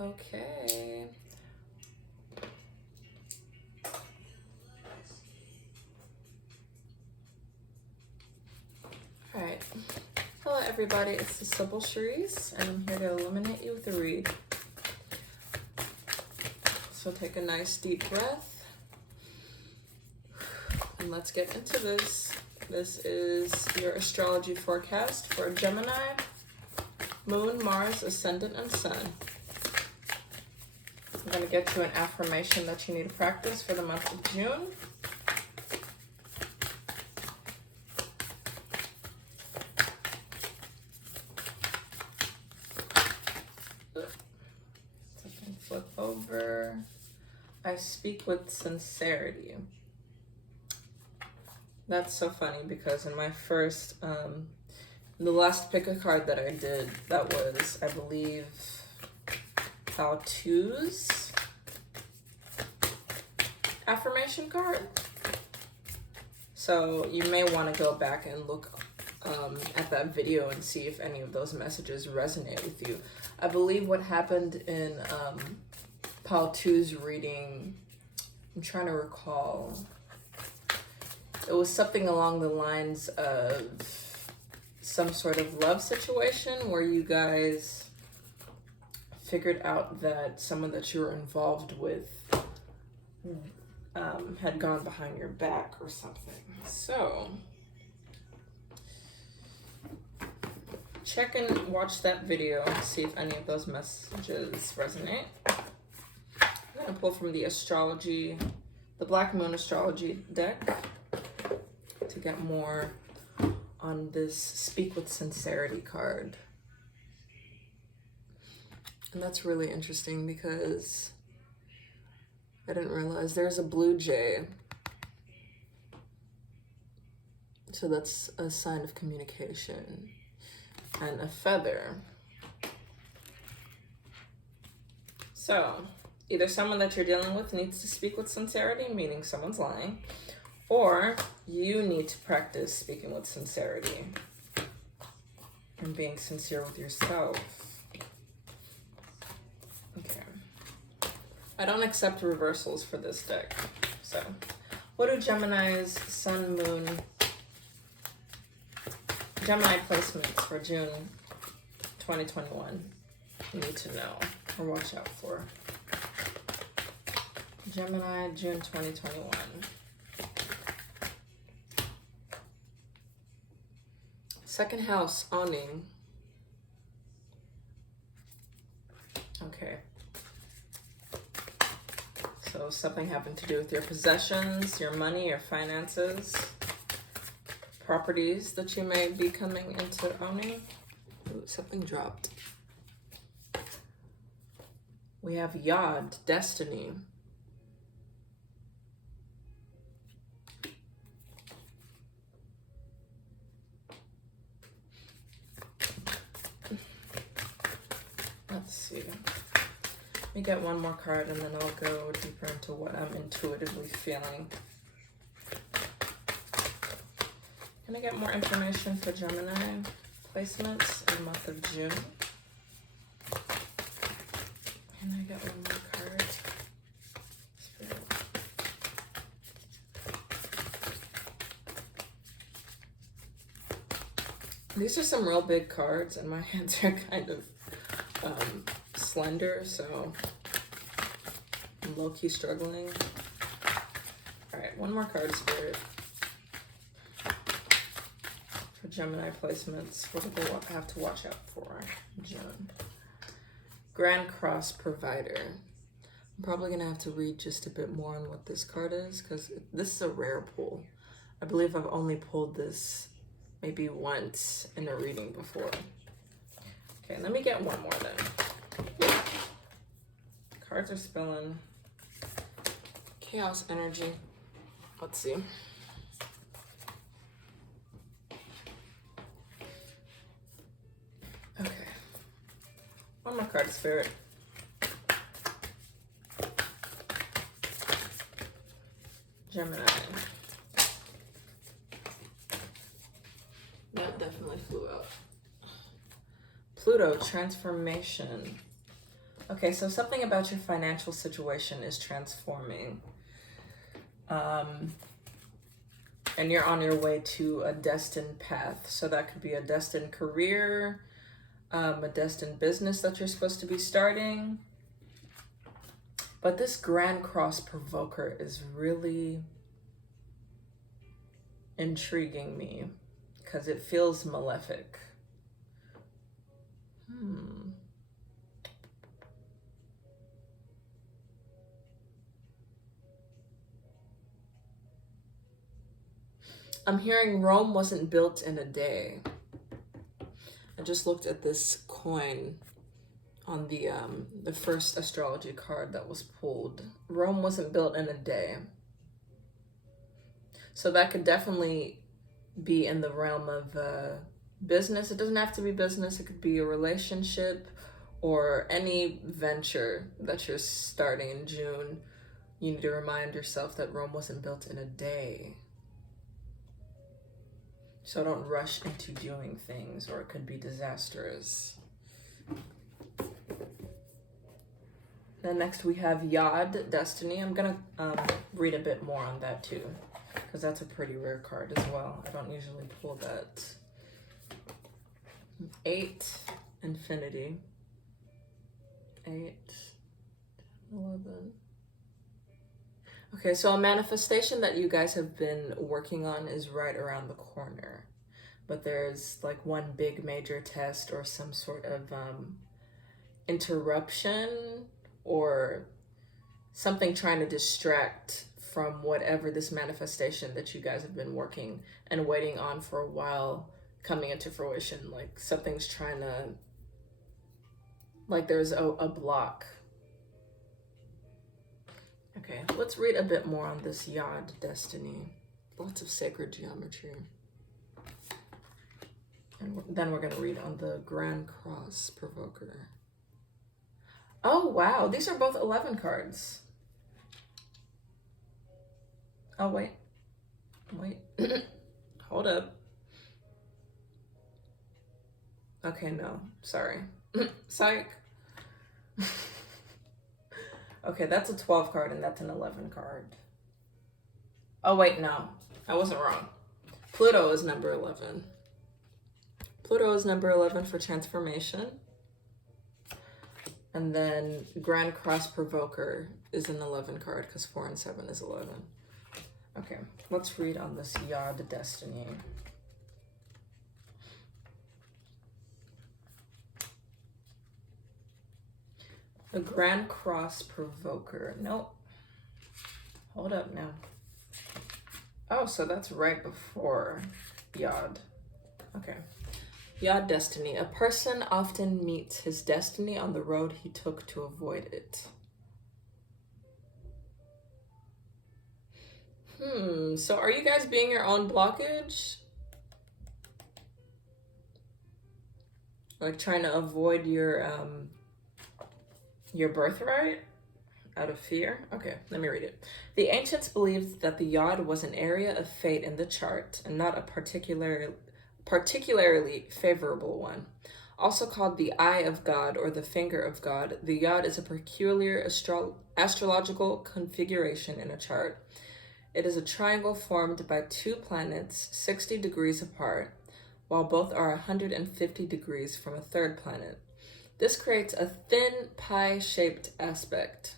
Okay. All right. Hello, everybody. It's the Sybyl Cherisse, and I'm here to illuminate you with a read. So take a nice deep breath, and let's get into this. This is your astrology forecast for Gemini, Moon, Mars, Ascendant, and Sun. I'm going to get you an affirmation that you need to practice for the month of June. Flip over. I speak with sincerity. That's so funny because in my first, the last pick a card that I did, that was, I believe, 𝂀Welcome's affirmation card. So you may want to go back and look at that video and see if any of those messages resonate with you. I believe what happened in 𝂀Welcome's reading, I'm trying to recall, it was something along the lines of some sort of love situation where you guys figured out that someone that you were involved with had gone behind your back or something. So check and watch that video, see if any of those messages resonate. I'm gonna pull from the astrology, the Black Moon astrology deck to get more on this Speak with Sincerity card. And that's really interesting because I didn't realize there's a blue jay. So that's a sign of communication. And a feather. So either someone that you're dealing with needs to speak with sincerity, meaning someone's lying, or you need to practice speaking with sincerity and being sincere with yourself. Okay. I don't accept reversals for this deck. So what do Gemini's Sun, Moon, Gemini placements for June 2021 you need to know or watch out for? Gemini, June 2021. Second house, awning. Okay. So something happened to do with your possessions, your money, your finances, properties that you may be coming into owning. Ooh, something dropped. We have Yod, destiny. Let's see. Let me get one more card and then I'll go deeper into what I'm intuitively feeling. Can I get more information for Gemini placements in the month of June? Can I get one more card? Spirit. These are some real big cards and my hands are kind of slender, so I'm low-key struggling. All right, one more card, Spirit. For Gemini placements, what do they have to watch out for in June? Grand Cross Provider. I'm probably gonna have to read just a bit more on what this card is because this is a rare pull. I believe I've only pulled this maybe once in a reading before. Okay, let me get one more then. Cards are spilling. Chaos energy. Let's see. Okay. One more card, Spirit. Gemini. That definitely flew out. Pluto, transformation. Okay, so something about your financial situation is transforming. And you're on your way to a destined path. So that could be a destined career, a destined business that you're supposed to be starting. But this Grand Cross Provoker is really intriguing me because it feels malefic. I'm hearing Rome wasn't built in a day. I just looked at this coin on the first astrology card that was pulled. Rome wasn't built in a day. So that could definitely be in the realm of business. It doesn't have to be business. It could be a relationship or any venture that you're starting in June. You need to remind yourself that Rome wasn't built in a day. So don't rush into doing things or it could be disastrous. Then next we have Yod, Destiny. I'm gonna read a bit more on that too, because that's a pretty rare card as well. I don't usually pull that. 8, Infinity. 8, 11. Okay, so a manifestation that you guys have been working on is right around the corner. But there's like one big major test or some sort of interruption or something trying to distract from whatever this manifestation that you guys have been working and waiting on for a while coming into fruition. Like something's trying to, like there's a block. Okay, let's read a bit more on this Yod, Destiny. Lots of sacred geometry. And then we're going to read on the Grand Cross Provoker. Oh, wow. These are both 11 cards. Oh, wait. Wait. Hold up. Okay, no. Sorry. Psych. Okay, that's a 12 card and that's an 11 card. Oh, wait, no. I wasn't wrong. Pluto is number 11. Pluto is number 11 for transformation. And then Grand Cross Provoker is an 11 card because 4 and 7 is 11. Okay, let's read on this Yod, Destiny. The Grand Cross Provoker. Nope. Hold up now. Oh, so that's right before Yod. Okay. Yod, Destiny. A person often meets his destiny on the road he took to avoid it. So are you guys being your own blockage? Like trying to avoid your birthright out of fear? Okay, let me read it. The ancients believed that the Yod was an area of fate in the chart and not a particularly favorable one. Also called the Eye of God or the Finger of God, the Yod is a peculiar astrological configuration in a chart. It is a triangle formed by 2 planets 60 degrees apart, while both are 150 degrees from a third planet. This creates a thin pie-shaped aspect.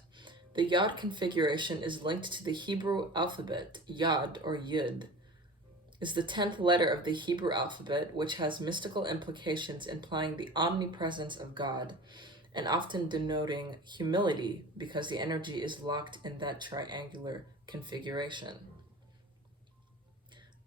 The Yod configuration is linked to the Hebrew alphabet. Yod, or Yud, is the 10th letter of the Hebrew alphabet, which has mystical implications implying the omnipresence of God and often denoting humility because the energy is locked in that triangular configuration,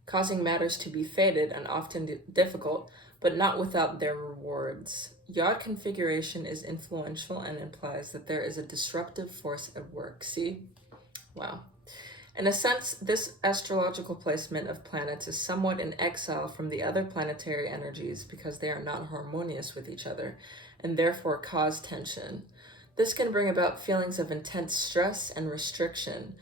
causing matters to be fated and often difficult, but not without their rewards. Yod configuration is influential and implies that there is a disruptive force at work. See? Wow. In a sense, this astrological placement of planets is somewhat in exile from the other planetary energies because they are not harmonious with each other and therefore cause tension. This can bring about feelings of intense stress and restriction.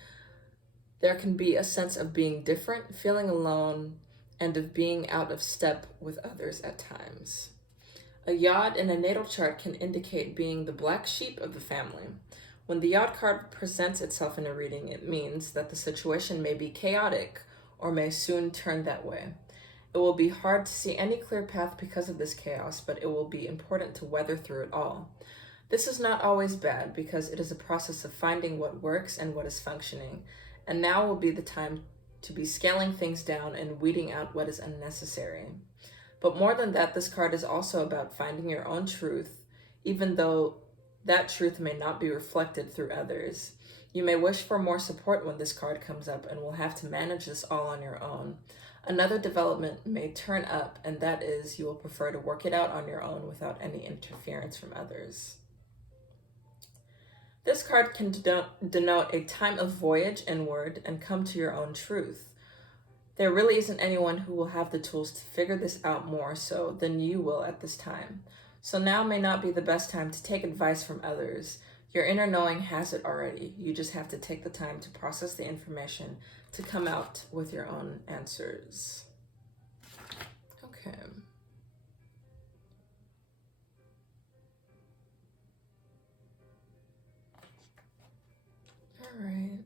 There can be a sense of being different, feeling alone, and of being out of step with others at times. A yod in a natal chart can indicate being the black sheep of the family. When the yod card presents itself in a reading, it means that the situation may be chaotic or may soon turn that way. It will be hard to see any clear path because of this chaos, but it will be important to weather through it all. This is not always bad because it is a process of finding what works and what is functioning, and now will be the time to be scaling things down and weeding out what is unnecessary. But more than that, this card is also about finding your own truth, even though that truth may not be reflected through others. You may wish for more support when this card comes up and will have to manage this all on your own. Another development may turn up, and that is you will prefer to work it out on your own without any interference from others. This card can denote a time of voyage inward and come to your own truth. There really isn't anyone who will have the tools to figure this out more so than you will at this time. So now may not be the best time to take advice from others. Your inner knowing has it already. You just have to take the time to process the information to come out with your own answers. Okay. All right.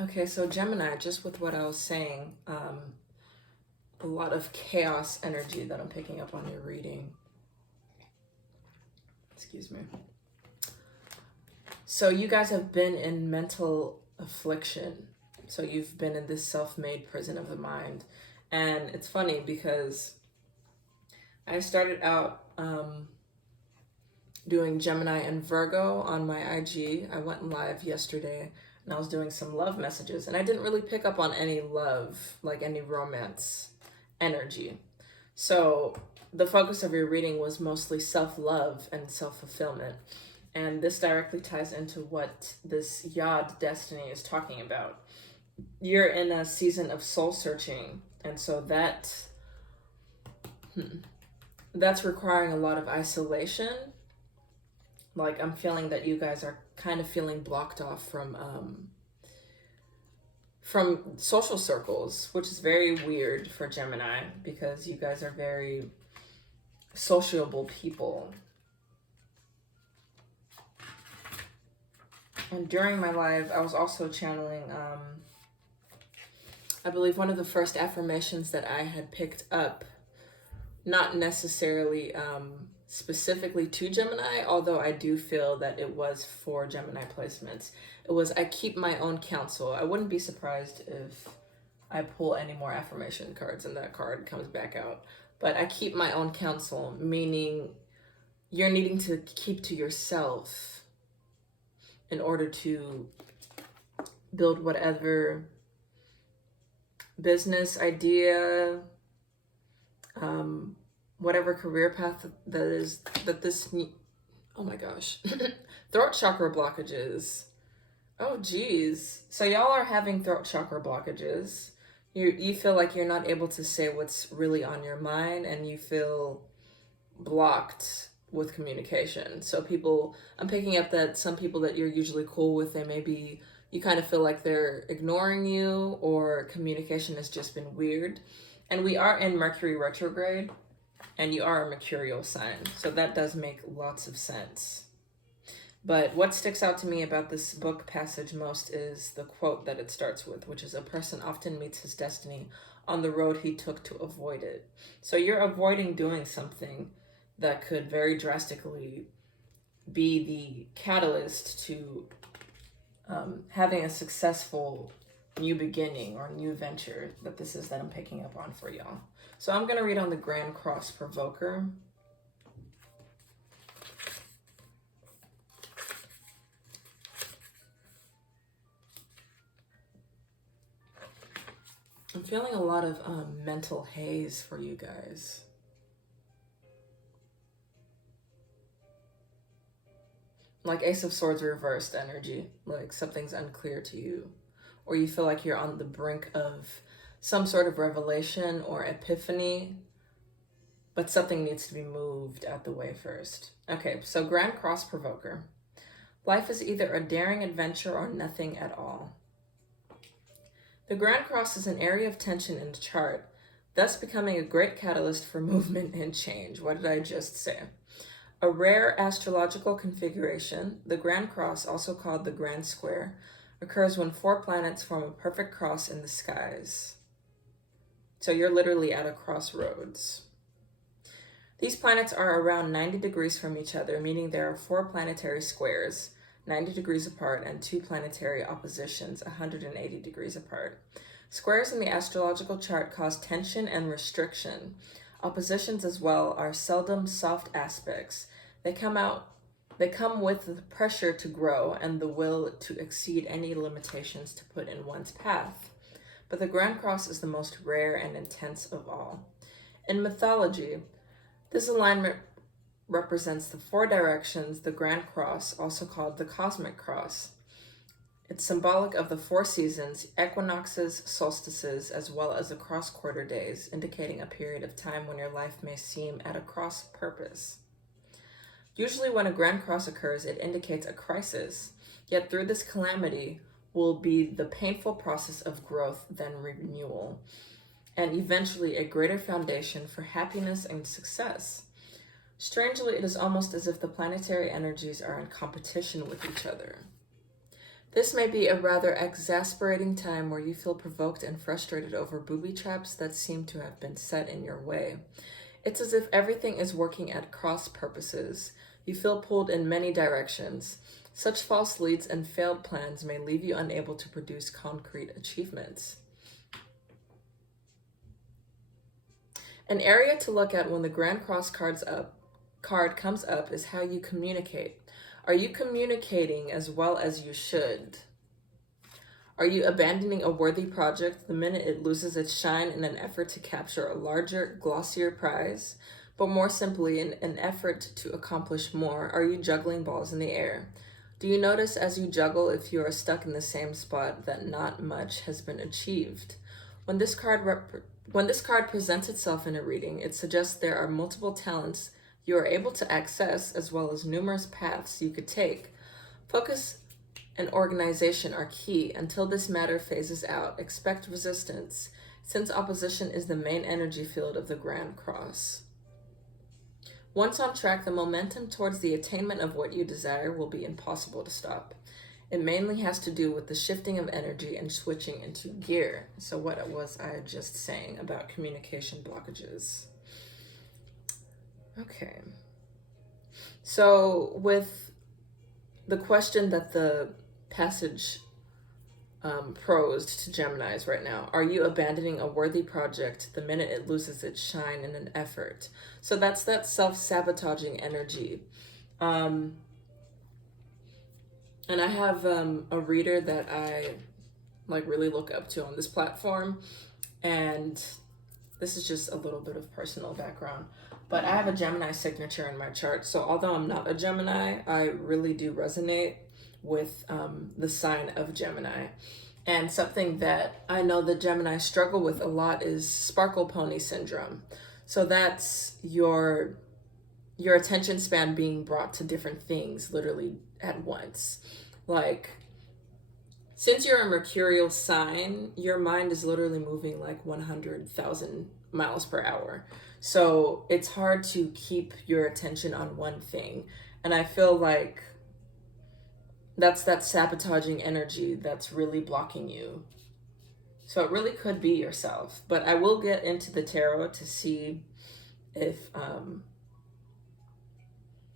Okay, so Gemini, just with what I was saying, a lot of chaos energy that I'm picking up on your reading. Excuse me. So you guys have been in mental affliction. So you've been in this self-made prison of the mind. And it's funny because I started out doing Gemini and Virgo on my IG. I went live yesterday and I was doing some love messages, and I didn't really pick up on any love, like any romance energy. So the focus of your reading was mostly self-love and self-fulfillment. And this directly ties into what this Yod destiny is talking about. You're in a season of soul searching, and so that's requiring a lot of isolation. Like, I'm feeling that you guys are kind of feeling blocked off from social circles, which is very weird for Gemini because you guys are very sociable people. And during my live, I was also channeling, I believe one of the first affirmations that I had picked up, not necessarily specifically to Gemini, although I do feel that it was for Gemini placements. It was, I keep my own counsel. I wouldn't be surprised if I pull any more affirmation cards and that card comes back out. But I keep my own counsel, meaning you're needing to keep to yourself in order to build whatever business idea, whatever career path oh my gosh, throat chakra blockages. Oh geez. So y'all are having throat chakra blockages. You feel like you're not able to say what's really on your mind, and you feel blocked with communication. So I'm picking up that some people that you're usually cool with, you kind of feel like they're ignoring you, or communication has just been weird. And we are in Mercury retrograde, and you are a mercurial sign, so that does make lots of sense. But what sticks out to me about this book passage most is the quote that it starts with, which is, "A person often meets his destiny on the road he took to avoid it." So you're avoiding doing something that could very drastically be the catalyst to having a successful new beginning or new venture that this is that I'm picking up on for y'all. So I'm going to read on the Grand Cross Provoker. I'm feeling a lot of mental haze for you guys. Like Ace of Swords reversed energy, like something's unclear to you, or you feel like you're on the brink of some sort of revelation or epiphany, but something needs to be moved out the way first. Okay, so Grand Cross Provoker. Life is either a daring adventure or nothing at all. The Grand Cross is an area of tension in the chart, thus becoming a great catalyst for movement and change. What did I just say? A rare astrological configuration, the Grand Cross, also called the Grand Square, occurs when 4 planets form a perfect cross in the skies. So you're literally at a crossroads. These planets are around 90 degrees from each other, meaning there are 4 planetary squares, 90 degrees apart, and 2 planetary oppositions, 180 degrees apart. Squares in the astrological chart cause tension and restriction. Oppositions as well are seldom soft aspects. They come with the pressure to grow and the will to exceed any limitations to put in one's path. But the Grand Cross is the most rare and intense of all. In mythology, this alignment represents the 4 directions, the Grand Cross, also called the Cosmic Cross. It's symbolic of the 4 seasons, equinoxes, solstices, as well as the cross-quarter days, indicating a period of time when your life may seem at a cross purpose. Usually when a Grand Cross occurs, it indicates a crisis, yet through this calamity will be the painful process of growth, then renewal, and eventually a greater foundation for happiness and success. Strangely, it is almost as if the planetary energies are in competition with each other. This may be a rather exasperating time where you feel provoked and frustrated over booby traps that seem to have been set in your way. It's as if everything is working at cross purposes. You feel pulled in many directions. Such false leads and failed plans may leave you unable to produce concrete achievements. An area to look at when the Grand Cross card comes up is how you communicate. Are you communicating as well as you should? Are you abandoning a worthy project the minute it loses its shine in an effort to capture a larger, glossier prize? But more simply, in an effort to accomplish more, are you juggling balls in the air? Do you notice as you juggle if you are stuck in the same spot that not much has been achieved? When this card presents itself in a reading, it suggests there are multiple talents you are able to access, as well as numerous paths you could take. Focus and organization are key. Until this matter phases out, expect resistance, since opposition is the main energy field of the Grand Cross. Once on track, the momentum towards the attainment of what you desire will be impossible to stop. It mainly has to do with the shifting of energy and switching into gear. So what was I just saying about communication blockages? Okay, so with the question that the passage prosed to Geminis right now, are you abandoning a worthy project the minute it loses its shine in an effort? So that's that self-sabotaging energy. And I have a reader that I really look up to on this platform, and this is just a little bit of personal background. But I have a Gemini signature in my chart. So although I'm not a Gemini, I really do resonate with the sign of Gemini. And something that I know the Gemini struggle with a lot is sparkle pony syndrome. So that's your attention span being brought to different things literally at once. Like, since you're a mercurial sign, your mind is literally moving like 100,000 miles per hour. So it's hard to keep your attention on one thing. And I feel like that's that sabotaging energy that's really blocking you. So it really could be yourself. But I will get into the tarot to see if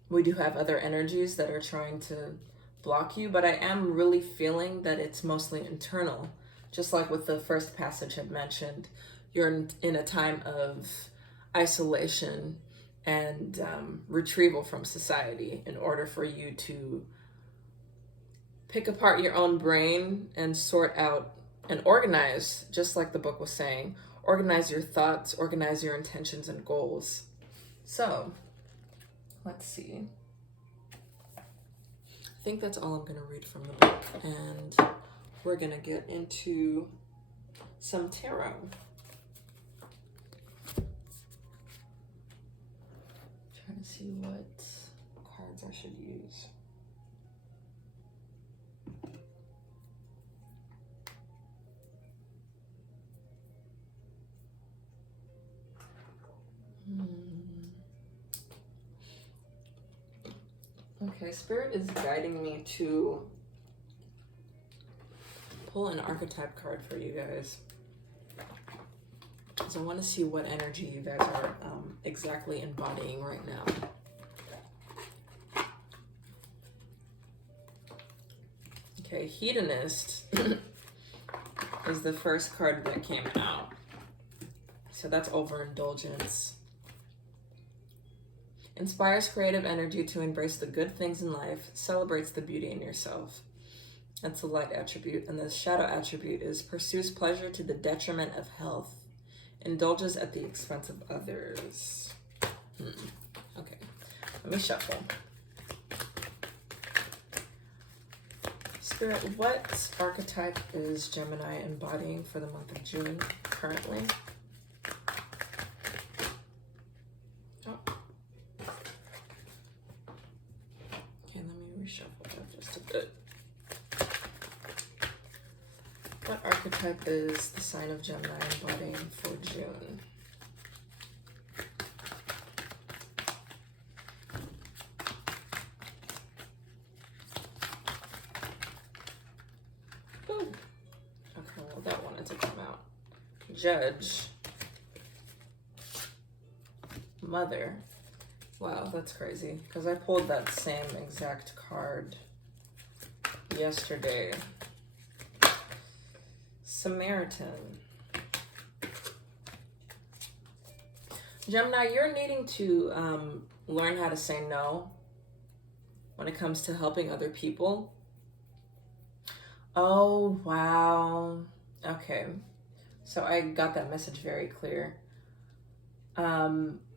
we do have other energies that are trying to block you. But I am really feeling that it's mostly internal. Just like with the first passage I mentioned, you're in a time of isolation and retrieval from society in order for you to pick apart your own brain and sort out and organize, just like the book was saying, organize your thoughts, organize your intentions and goals. So let's see. I think that's all I'm going to read from the book, and we're going to get into some tarot. Trying to see what cards I should use. Okay, Spirit is guiding me to pull an archetype card for you guys. So I want to see what energy you guys are exactly embodying right now. Okay, Hedonist is the first card that came out. So that's overindulgence. Inspires creative energy to embrace the good things in life, celebrates the beauty in yourself. That's the light attribute. And the shadow attribute is pursues pleasure to the detriment of health, indulges at the expense of others. Okay, let me shuffle. Spirit, what archetype is Gemini embodying for the month of June currently? Oh. Okay, let me reshuffle that just a bit. What archetype is the sign of Gemini embodying for June? Ooh. Okay, well that wanted to come out. Judge. Mother. Wow, that's crazy. Because I pulled that same exact card yesterday. Samaritan. Gemini, you're needing to learn how to say no when it comes to helping other people. Oh, wow. Okay. So I got that message very clear.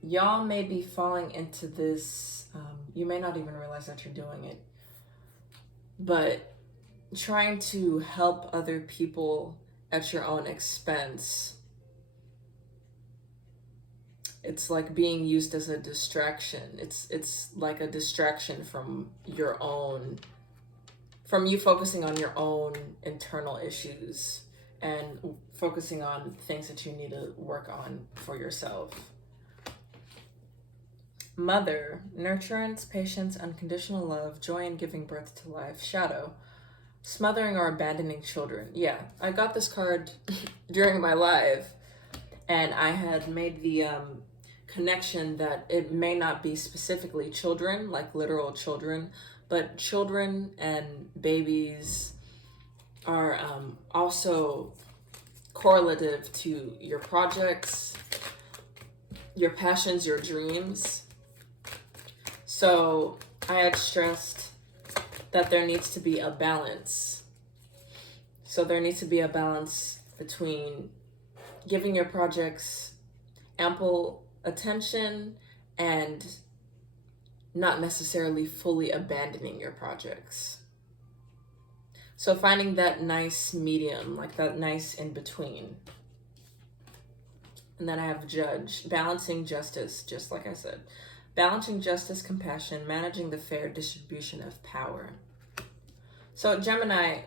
Y'all may be falling into this, you may not even realize that you're doing it, but trying to help other people at your own expense. It's like being used as a distraction. It's like a distraction from your own, from you focusing on your own internal issues and focusing on things that you need to work on for yourself. Mother, nurturance, patience, unconditional love, joy in giving birth to life. Shadow, smothering or abandoning children. Yeah, I got this card during my live, and I had made the connection that it may not be specifically children, like literal children, but children and babies are also correlative to your projects, your passions, your dreams. So I had stressed that there needs to be a balance. So there needs to be a balance between giving your projects ample attention and not necessarily fully abandoning your projects. So finding that nice medium, like that nice in between. And then I have Judge, balancing justice, just like I said. Balancing justice, compassion, managing the fair distribution of power. So Gemini,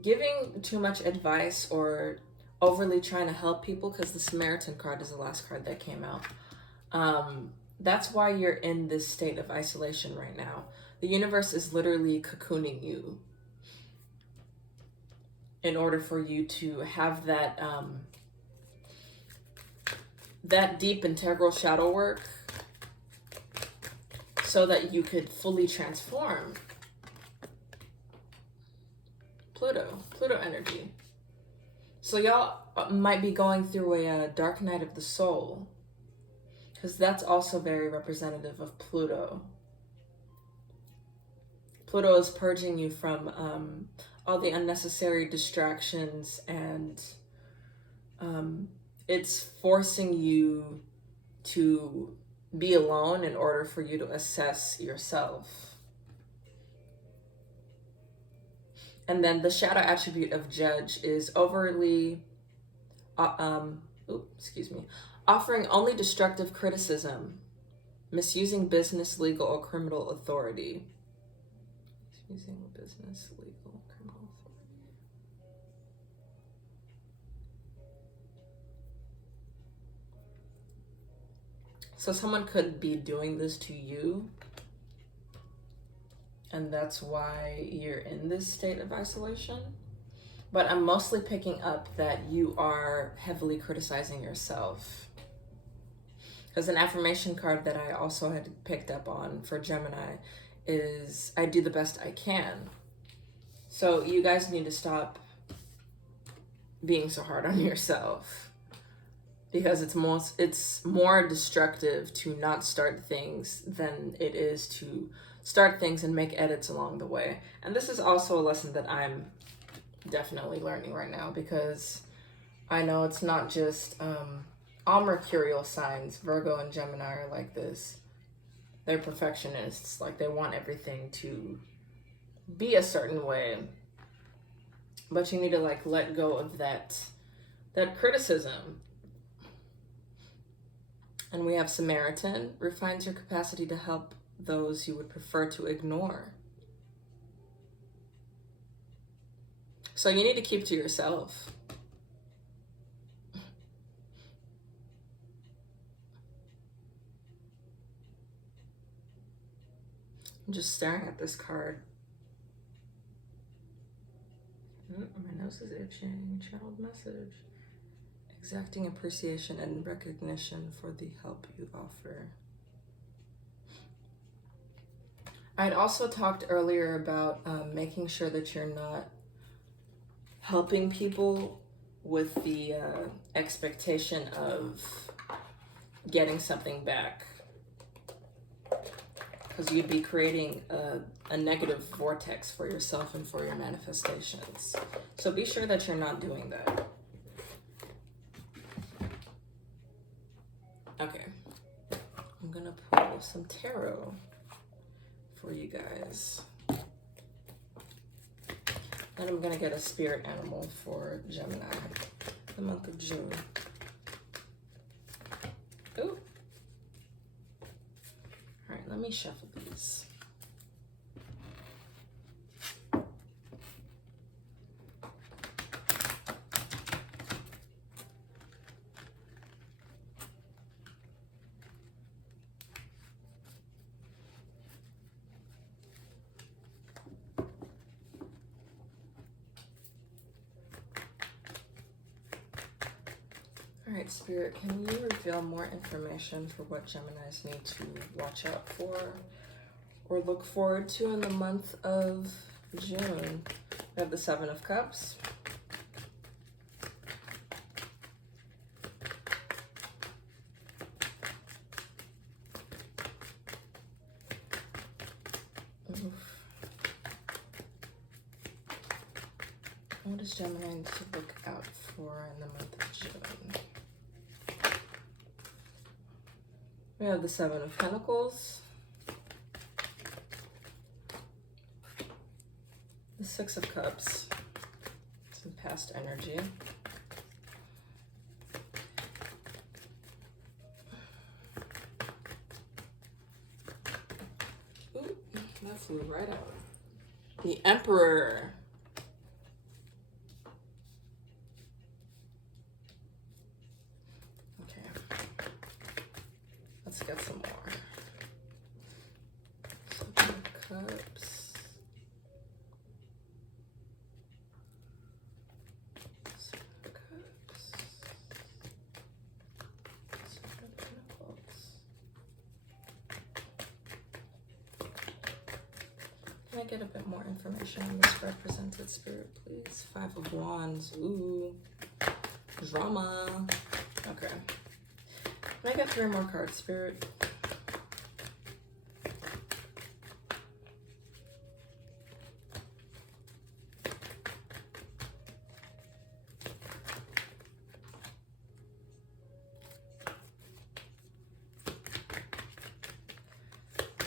giving too much advice or overly trying to help people, because the Samaritan card is the last card that came out. That's why you're in this state of isolation right now. The universe is literally cocooning you in order for you to have that that deep integral shadow work so that you could fully transform. Pluto energy. So y'all might be going through a dark night of the soul, because that's also very representative of Pluto. Pluto is purging you from all the unnecessary distractions, and it's forcing you to be alone in order for you to assess yourself. And then the shadow attribute of Judge is overly, offering only destructive criticism, misusing business, legal, or criminal authority. Misusing business, legal, criminal authority. So someone could be doing this to you. and that's why you're in this state of isolation. But I'm mostly picking up that you are heavily criticizing yourself. Because an affirmation card that I also had picked up on for Gemini is, I do the best I can. So you guys need to stop being so hard on yourself, because it's more destructive to not start things than it is to start things and make edits along the way. And this is also a lesson that I'm definitely learning right now, because I know it's not just all mercurial signs. Virgo and Gemini are like this. They're perfectionists. Like, they want everything to be a certain way. But you need to like let go of that criticism. And we have Samaritan refines your capacity to help those you would prefer to ignore. So you need to keep to yourself. I'm just staring at this card. My nose is itching. Child message. Exacting appreciation and recognition for the help you offer. I had also talked earlier about making sure that you're not helping people with the expectation of getting something back, because you'd be creating a negative vortex for yourself and for your manifestations. So be sure that you're not doing that. Okay, I'm gonna pull some tarot for you guys. And I'm gonna get a spirit animal for Gemini, the month of June. Ooh. All right, let me shuffle these. All right, Spirit, can you reveal more information for what Geminis need to watch out for or look forward to in the month of June? We have the Seven of Cups. Oof. What does Gemini need to look out for in the month of June? We have the Seven of Pentacles, the Six of Cups, some past energy, ooh, that flew right out, the Emperor, let's get some more. Seven of Cups. Seven of Cups. Seven of Pentacles. Can I get a bit more information on this represented spirit, please? Five of Wands. Ooh. Drama. Okay. Can I get 3 more cards, Spirit?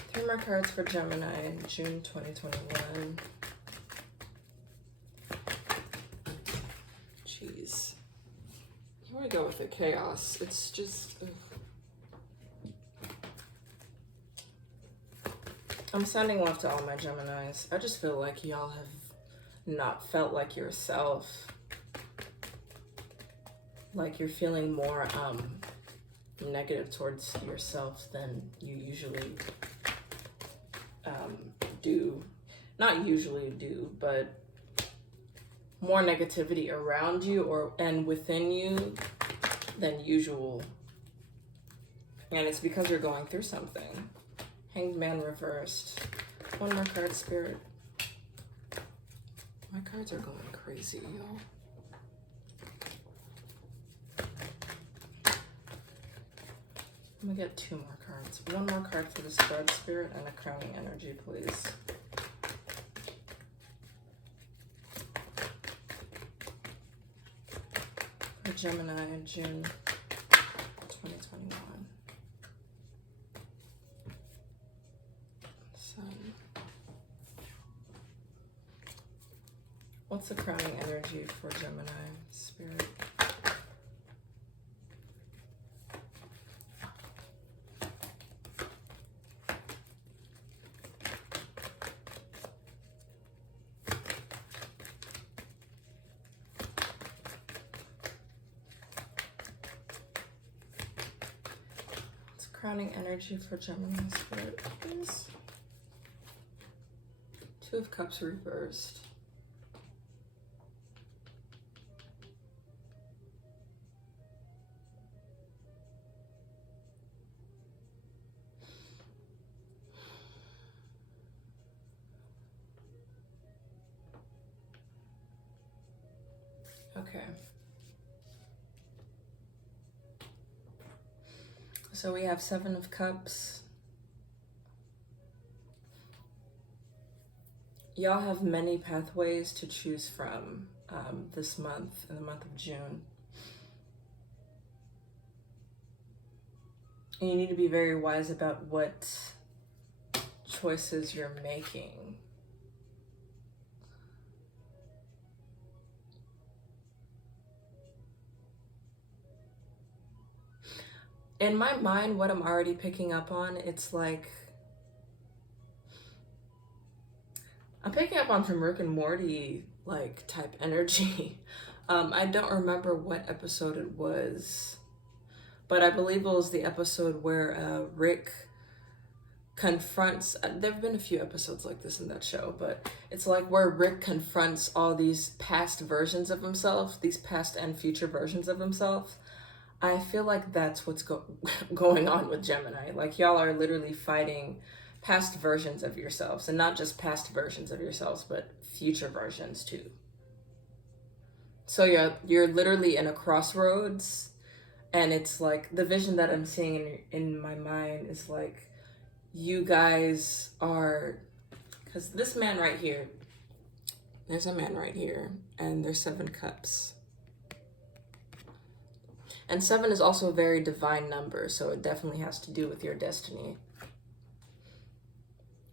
Three more cards for Gemini in June 2021. Jeez. Here we go with the chaos. It's just... ugh. I'm sending love to all my Geminis. I just feel like y'all have not felt like yourself. Like you're feeling more negative towards yourself than you usually do not usually do, but more negativity around you and within you than usual. And it's because you're going through something. Hanged Man reversed. One more card, Spirit. My cards are going crazy, y'all. I'm gonna get 2 more cards. 1 more card for the spread, Spirit, and a crowning energy, please. For Gemini in June 2021. Sun. What's the crowning energy for Gemini, Spirit? Crowning energy for Gemini, Spirit, please. 2 of Cups reversed. Okay. So we have 7 of Cups. Y'all have many pathways to choose from this month, in the month of June. And you need to be very wise about what choices you're making. In my mind, what I'm already picking up on, it's like, I'm picking up on some Rick and Morty like type energy. I don't remember what episode it was, but I believe it was the episode where Rick confronts, there have been a few episodes like this in that show, but it's like where Rick confronts all these past versions of himself, these past and future versions of himself. I feel like that's what's going on with Gemini. Like, y'all are literally fighting past versions of yourselves, and not just past versions of yourselves, but future versions too. So you're literally in a crossroads, and it's like the vision that I'm seeing in my mind is like, you guys are, because this man right here, there's a man right here, and there's 7 cups. And 7 is also a very divine number, so it definitely has to do with your destiny.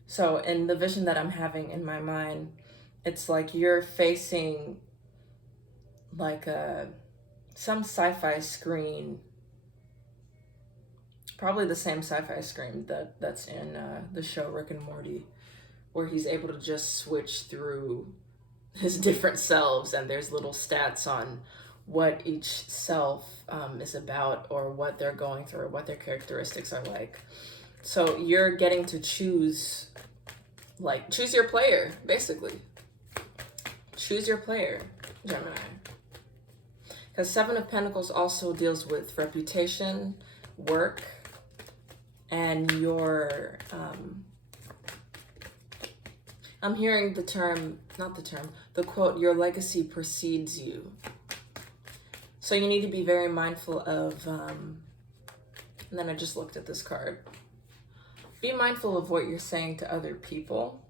So in the vision that I'm having in my mind, it's like you're facing like some sci-fi screen, probably the same sci-fi screen that's in the show Rick and Morty, where he's able to just switch through his different selves, and there's little stats on what each self is about, or what they're going through, or what their characteristics are like. So you're getting to choose your player, basically. Choose your player, Gemini. Because 7 of Pentacles also deals with reputation, work, and your, I'm hearing the quote, your legacy precedes you. So you need to be very mindful of, and then I just looked at this card. Be mindful of what you're saying to other people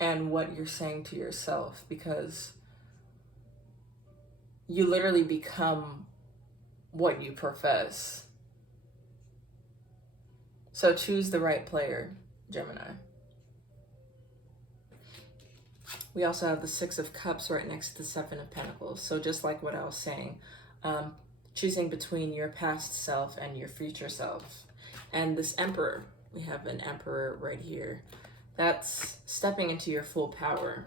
and what you're saying to yourself, because you literally become what you profess. So choose the right player, Gemini. We also have the 6 of Cups right next to the 7 of Pentacles. So just like what I was saying, choosing between your past self and your future self. And this Emperor, we have an Emperor right here. That's stepping into your full power.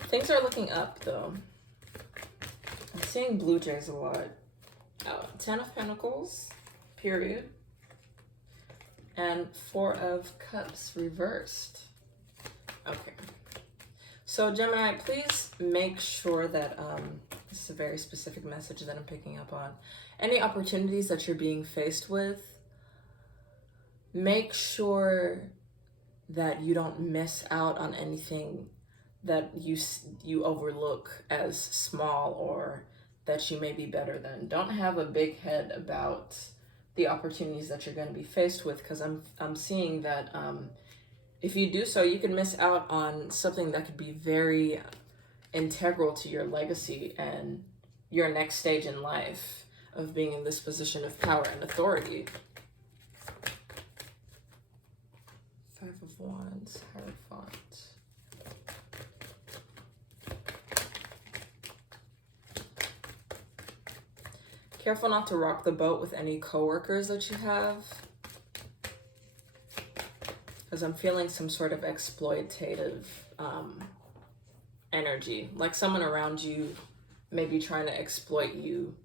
Things are looking up though. I'm seeing Blue Jays a lot. Oh, 10 Ten of Pentacles, period. And Four of Cups reversed. Okay. So Gemini, please make sure that, this is a very specific message that I'm picking up on. Any opportunities that you're being faced with, make sure that you don't miss out on anything that you overlook as small or that you may be better than. Don't have a big head about the opportunities that you're going to be faced with, because I'm seeing that if you do so, you can miss out on something that could be very integral to your legacy and your next stage in life of being in this position of power and authority. Five of Wands, Hierophant. Careful not to rock the boat with any coworkers that you have, because I'm feeling some sort of exploitative energy. Like someone around you may be trying to exploit you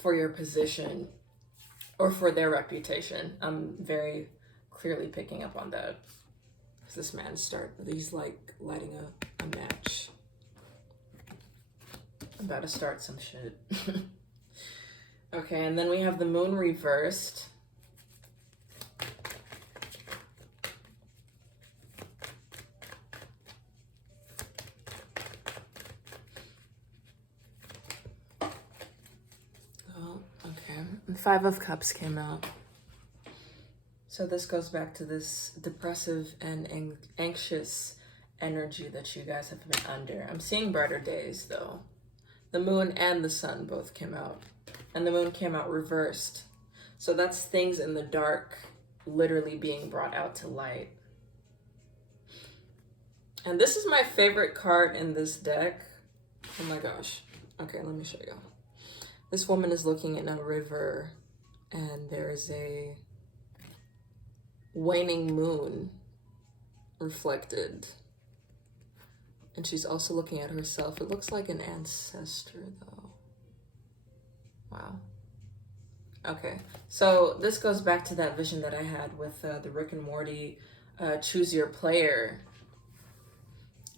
for your position or for their reputation. I'm very clearly picking up on that. Because this man he's like lighting a match. I'm about to start some shit. Okay, and then we have the Moon reversed. And Five of Cups came out. So this goes back to this depressive and anxious energy that you guys have been under. I'm seeing brighter days though. The Moon and the Sun both came out. And the Moon came out reversed. So that's things in the dark literally being brought out to light. And this is my favorite card in this deck. Oh my gosh. Okay, let me show you. This woman is looking in a river and there's a waning moon reflected. And she's also looking at herself. It looks like an ancestor though. Wow. Okay, so this goes back to that vision that I had with the Rick and Morty choose your player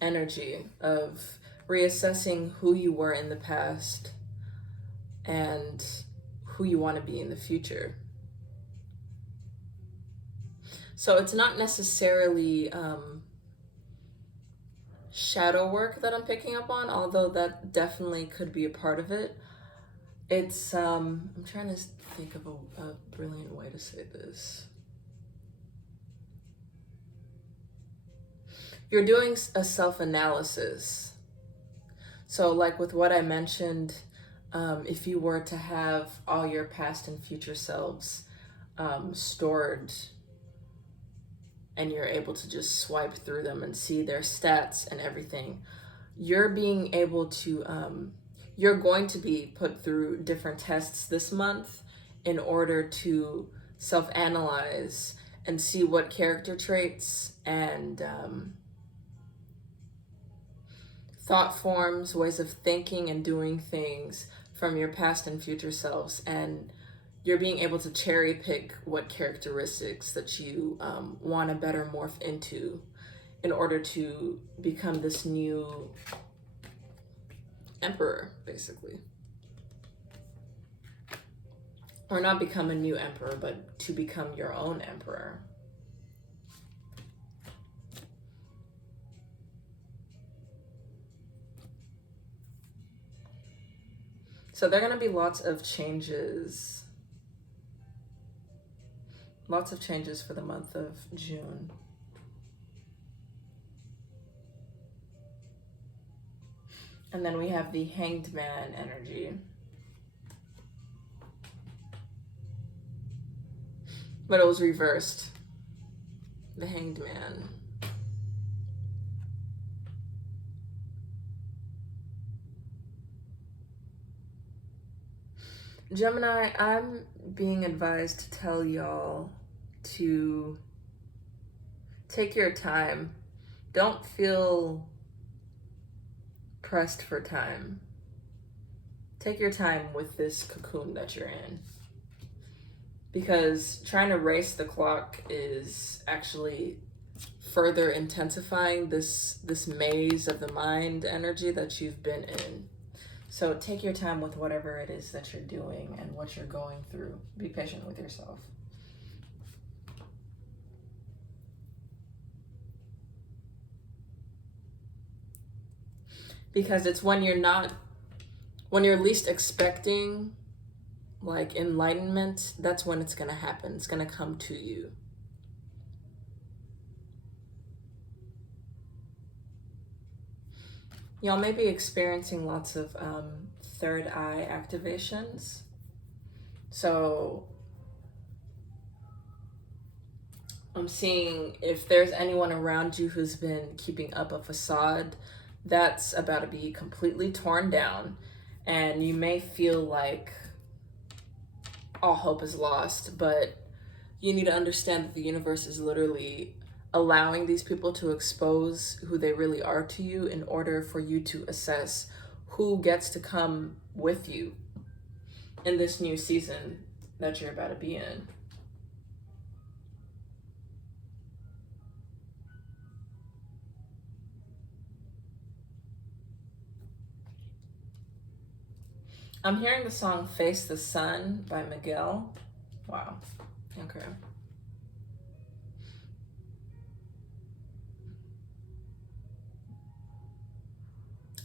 energy of reassessing who you were in the past and who you want to be in the future. So it's not necessarily shadow work that I'm picking up on, although that definitely could be a part of it. It's, I'm trying to think of a brilliant way to say this. You're doing a self-analysis. So like with what I mentioned, if you were to have all your past and future selves stored and you're able to just swipe through them and see their stats and everything, you're being able to, you're going to be put through different tests this month in order to self-analyze and see what character traits and thought forms, ways of thinking and doing things from your past and future selves, and you're being able to cherry pick what characteristics that you want to better morph into in order to become this new emperor, basically. Or not become a new emperor, but to become your own emperor. So there are going to be lots of changes. Lots of changes for the month of June. And then we have the Hanged Man energy. But it was reversed. The Hanged Man. Gemini, I'm being advised to tell y'all to take your time. Don't feel pressed for time. Take your time with this cocoon that you're in. Because trying to race the clock is actually further intensifying this maze of the mind energy that you've been in. So take your time with whatever it is that you're doing and what you're going through. Be patient with yourself. Because it's when you're least expecting like enlightenment, that's when it's gonna happen. It's gonna come to you. Y'all may be experiencing lots of third eye activations. So I'm seeing if there's anyone around you who's been keeping up a facade, that's about to be completely torn down. And you may feel like all hope is lost, but you need to understand that the universe is literally allowing these people to expose who they really are to you in order for you to assess who gets to come with you in this new season that you're about to be in. I'm hearing the song Face the Sun by Miguel. Wow. Okay.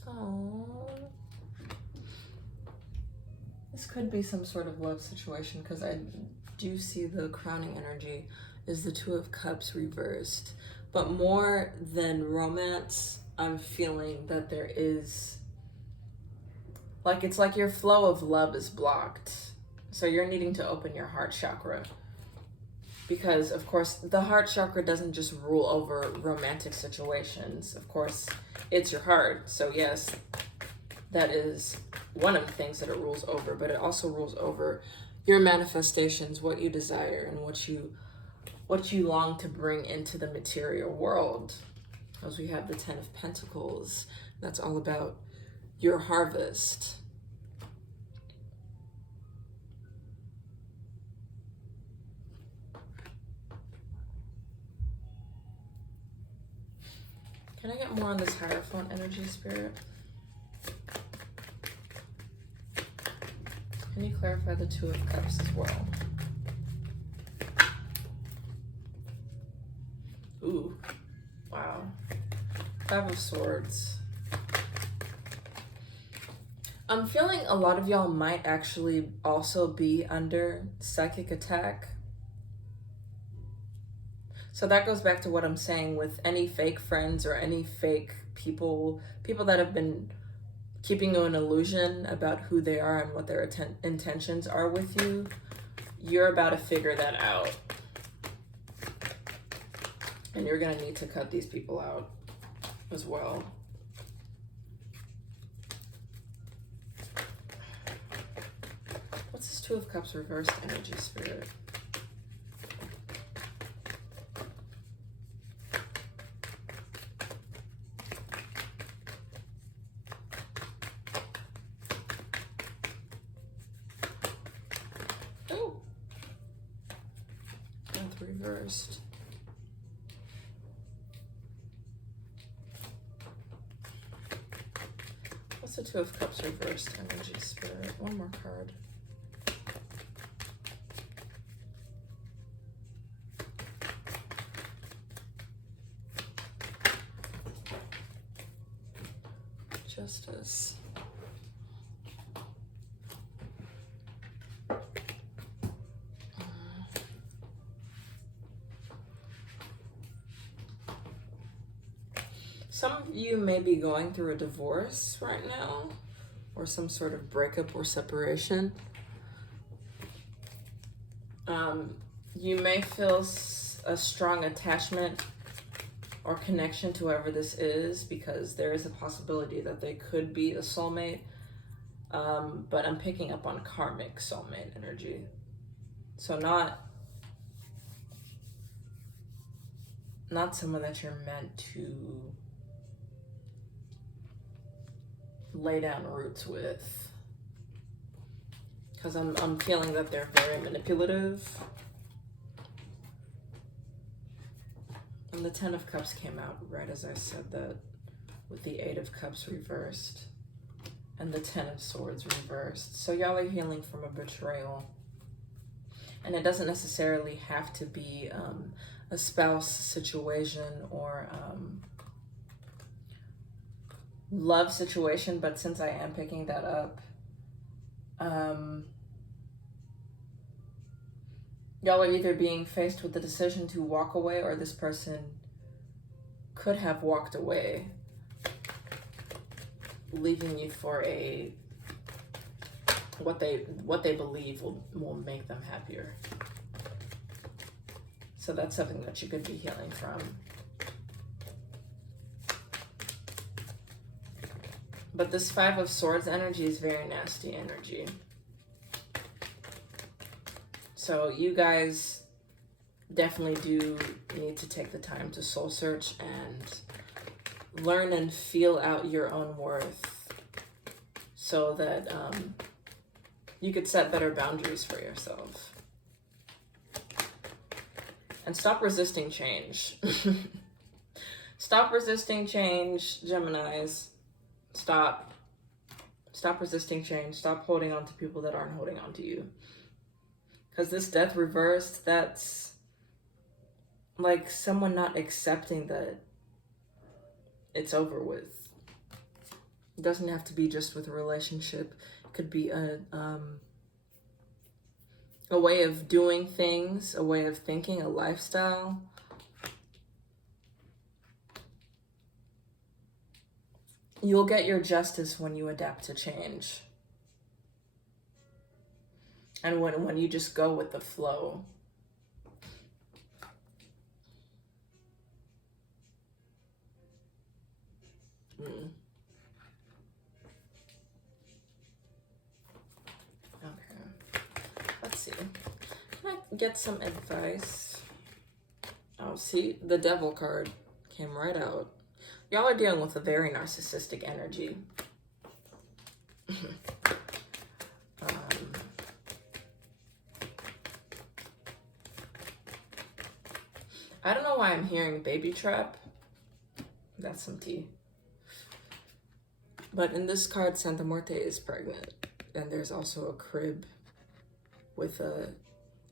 Oh. This could be some sort of love situation because I do see the crowning energy is the Two of Cups reversed. But more than romance, I'm feeling that there is, like, it's like your flow of love is blocked. So you're needing to open your heart chakra. Because, of course, the heart chakra doesn't just rule over romantic situations. Of course, it's your heart. So, yes, that is one of the things that it rules over. But it also rules over your manifestations, what you desire, and what you long to bring into the material world. Because we have the Ten of Pentacles. That's all about your harvest. Can I get more on this Hierophant energy, Spirit? Can you clarify the Two of Cups as well? Ooh, wow. Five of Swords. I'm feeling a lot of y'all might actually also be under psychic attack. So that goes back to what I'm saying with any fake friends or any fake people that have been keeping you an illusion about who they are and what their intentions are with you. You're about to figure that out. And you're going to need to cut these people out as well. What's this Two of Cups reversed energy, Spirit? Oh. Death reversed. What's the Two of Cups reversed energy, Spirit? One more card. Justice. Some of you may be going through a divorce right now, or some sort of breakup or separation. You may feel a strong attachment or connection to whoever this is, because there is a possibility that they could be a soulmate. But I'm picking up on karmic soulmate energy. So not someone that you're meant to lay down roots with. Because I'm feeling that they're very manipulative. And the Ten of Cups came out right as I said that, with the Eight of Cups reversed and the Ten of Swords reversed. So y'all are healing from a betrayal. And it doesn't necessarily have to be a spouse situation or love situation, but since I am picking that up, y'all are either being faced with the decision to walk away, or this person could have walked away, leaving you for a what they believe will make them happier. So that's something that you could be healing from. But this Five of Swords energy is very nasty energy. So you guys definitely do need to take the time to soul search and learn and feel out your own worth so that you could set better boundaries for yourself. And stop resisting change. Stop resisting change, Geminis. Stop resisting change. Stop holding on to people that aren't holding on to you. Because this Death reversed, that's like someone not accepting that it's over with. It doesn't have to be just with a relationship. It could be a way of doing things, a way of thinking, a lifestyle. You'll get your justice when you adapt to change. And when you just go with the flow. Okay. Let's see. Can I get some advice? Oh, see, the Devil card came right out. Y'all are dealing with a very narcissistic energy. I don't know why I'm hearing baby trap. That's some tea. But in this card, Santa Muerte is pregnant. And there's also a crib with a...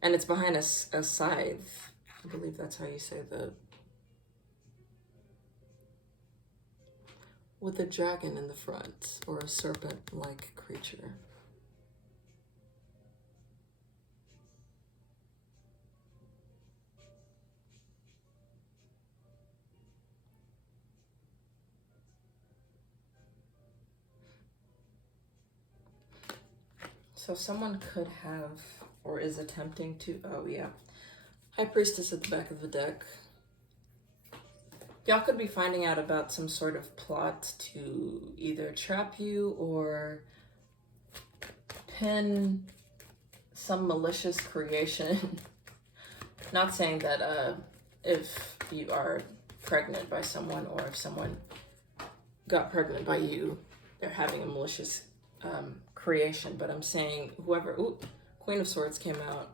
And it's behind a scythe. I believe that's how you say the... With a dragon in the front. Or a serpent-like creature. So someone could have, or is attempting to, oh yeah, High Priestess at the back of the deck. Y'all could be finding out about some sort of plot to either trap you or pin some malicious creation. Not saying that if you are pregnant by someone or if someone got pregnant by you, they're having a malicious creation, but I'm saying whoever, ooh, Queen of Swords came out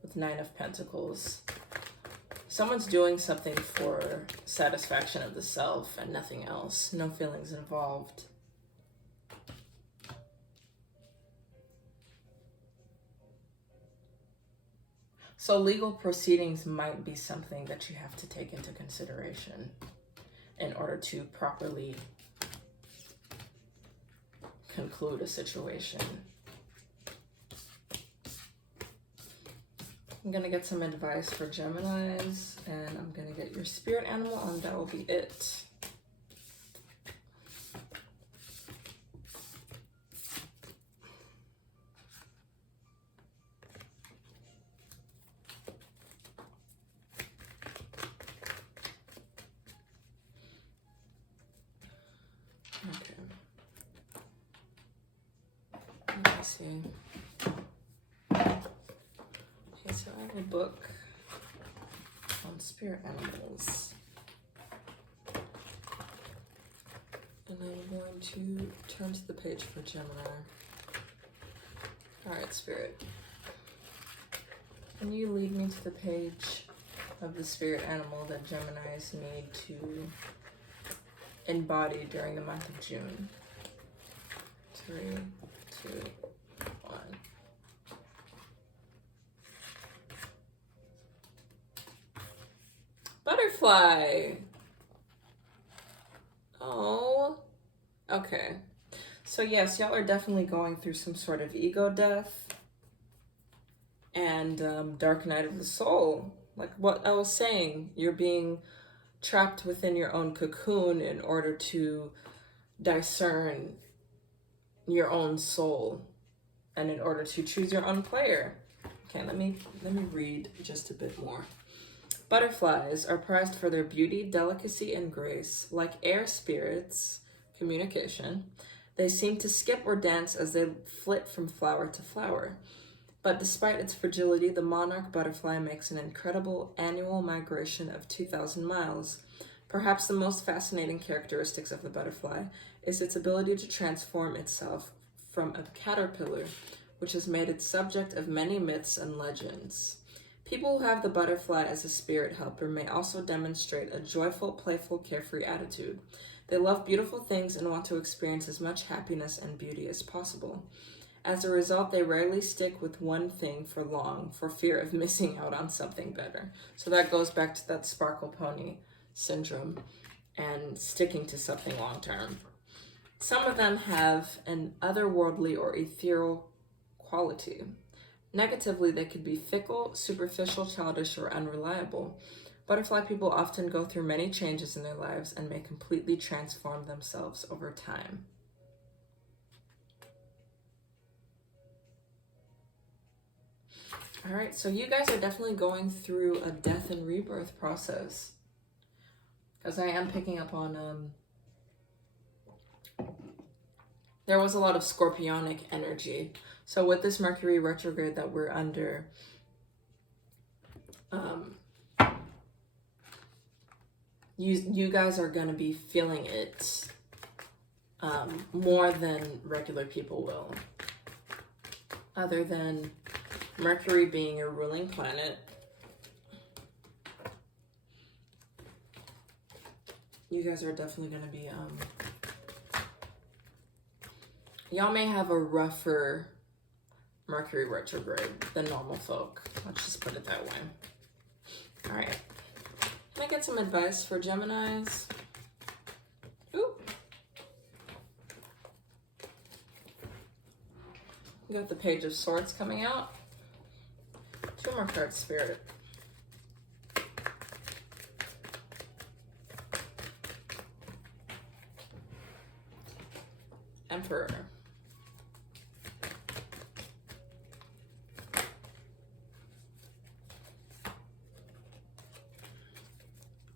with Nine of Pentacles. Someone's doing something for satisfaction of the self and nothing else. No feelings involved. So legal proceedings might be something that you have to take into consideration in order to properly conclude a situation. I'm gonna get some advice for Geminis, and I'm gonna get your spirit animal, and that will be it. See. Okay, so I have a book on spirit animals. And I'm going to turn to the page for Gemini. All right, Spirit. Can you lead me to the page of the spirit animal that Geminis need to embody during the month of June? 3, 2, 1. Butterfly. Oh. Okay. So yes, y'all are definitely going through some sort of ego death and dark night of the soul. Like what I was saying, you're being trapped within your own cocoon in order to discern your own soul and in order to choose your own player. Okay, let me read just a bit more. Butterflies are prized for their beauty, delicacy, and grace. Like air spirits, communication, they seem to skip or dance as they flit from flower to flower. But despite its fragility, the monarch butterfly makes an incredible annual migration of 2,000 miles. Perhaps the most fascinating characteristics of the butterfly is its ability to transform itself from a caterpillar, which has made it subject of many myths and legends. People who have the butterfly as a spirit helper may also demonstrate a joyful, playful, carefree attitude. They love beautiful things and want to experience as much happiness and beauty as possible. As a result, they rarely stick with one thing for long for fear of missing out on something better. So that goes back to that sparkle pony syndrome and sticking to something long term. Some of them have an otherworldly or ethereal quality. Negatively, they could be fickle, superficial, childish, or unreliable. Butterfly people often go through many changes in their lives and may completely transform themselves over time. All right, so you guys are definitely going through a death and rebirth process. Because I am picking up on, there was a lot of scorpionic energy. So with this Mercury retrograde that we're under, you guys are going to be feeling it more than regular people will. Other than Mercury being your ruling planet, you guys are definitely going to be, y'all may have a rougher Mercury retrograde than normal folk. Let's just put it that way. All right. Can I get some advice for Geminis? Ooh. We got the Page of Swords coming out. 2 more cards, Spirit. Emperor.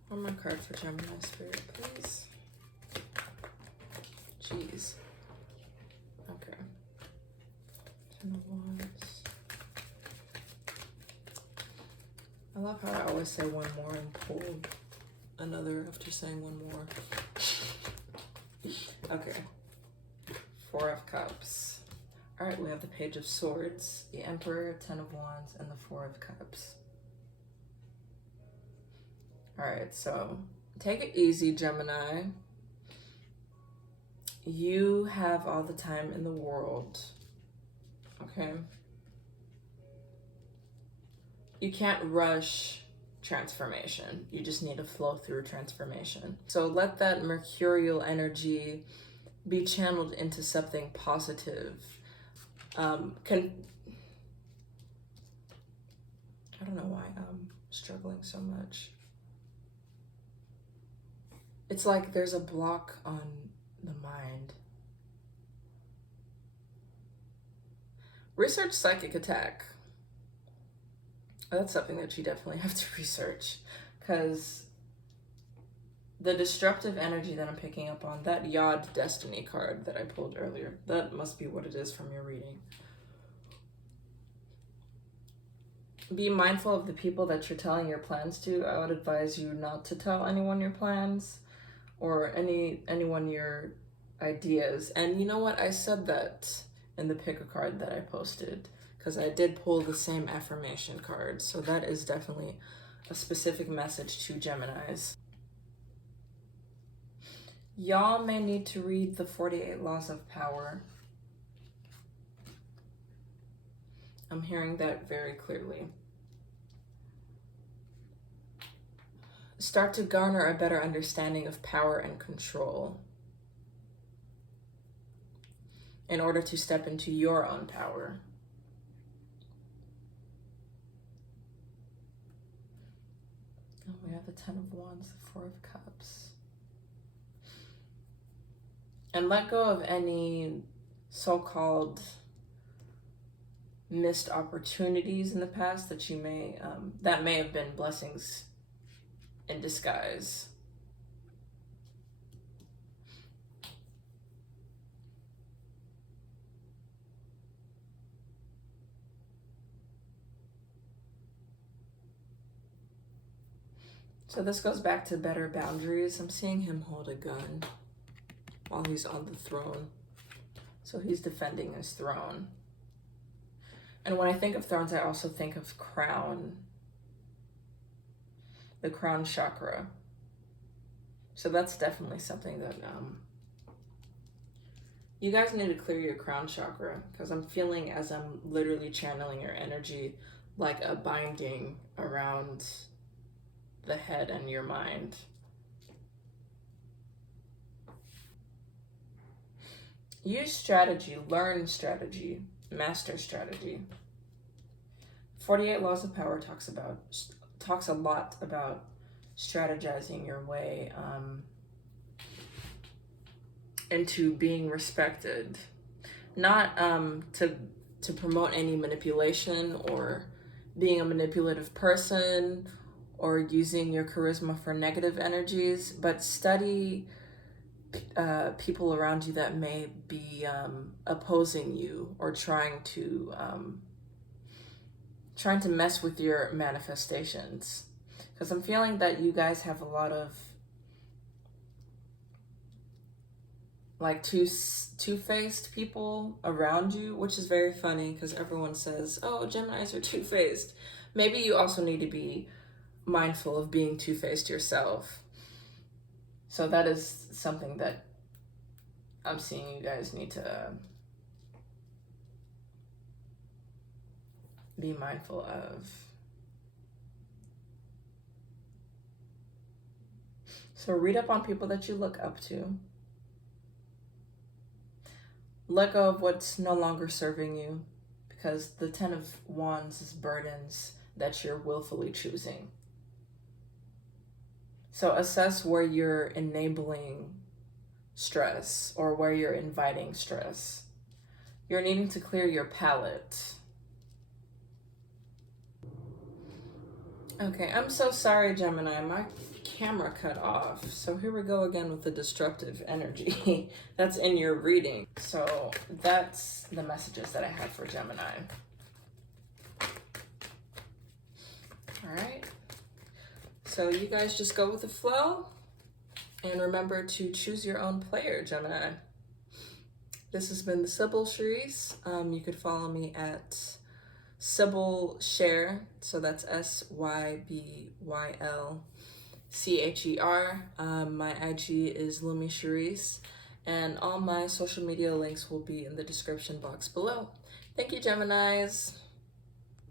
One more card for Gemini, Spirit, please. Jeez. Okay. 10 of Wands. I love how I always say one more and pull another after saying one more. Okay. 4 of Cups. All right, we have the Page of Swords, the Emperor, 10 of Wands, and the 4 of Cups. All right, so take it easy, Gemini. You have all the time in the world, okay? You can't rush transformation. You just need to flow through transformation. So let that mercurial energy be channeled into something positive. I don't know why I'm struggling so much. It's like there's a block on the mind. Research psychic attack. That's something that you definitely have to research, because the disruptive energy that I'm picking up on, that Yod Destiny card that I pulled earlier, that must be what it is from your reading. Be mindful of the people that you're telling your plans to. I would advise you not to tell anyone your plans or anyone your ideas. And you know what? I said that in the pick a card that I posted, because I did pull the same affirmation card. So that is definitely a specific message to Geminis. Y'all may need to read the 48 Laws of Power. I'm hearing that very clearly. Start to garner a better understanding of power and control in order to step into your own power. Oh, we have the 10 of Wands, the 4 of Cups. And let go of any so-called missed opportunities in the past that you may, that may have been blessings in disguise. So this goes back to better boundaries. I'm seeing him hold a gun while he's on the throne. So he's defending his throne. And when I think of thrones, I also think of crown, the crown chakra. So that's definitely something that you guys need to clear your crown chakra, because I'm feeling, as I'm literally channeling your energy, like a binding around the head and your mind. Use strategy, learn strategy, master strategy. 48 Laws of Power talks a lot about strategizing your way into being respected, not to promote any manipulation or being a manipulative person or using your charisma for negative energies, but study people around you that may be opposing you or trying to mess with your manifestations. Because I'm feeling that you guys have a lot of like two-faced people around you, which is very funny because everyone says, oh, Geminis are two-faced. Maybe you also need to be mindful of being two-faced yourself. So that is something that I'm seeing you guys need to be mindful of. So read up on people that you look up to. Let go of what's no longer serving you, because the 10 of Wands is burdens that you're willfully choosing. So assess where you're enabling stress or where you're inviting stress. You're needing to clear your palette. Okay, I'm so sorry, Gemini. My camera cut off. So here we go again with the destructive energy that's in your reading. So that's the messages that I have for Gemini. All right. So you guys just go with the flow and remember to choose your own player, Gemini. This has been the Sybyl Cherisse. You could follow me at Sybyl Share. So that's SYBYLCHER. My IG is Lumi Cherisse, and all my social media links will be in the description box below. Thank you, Geminis.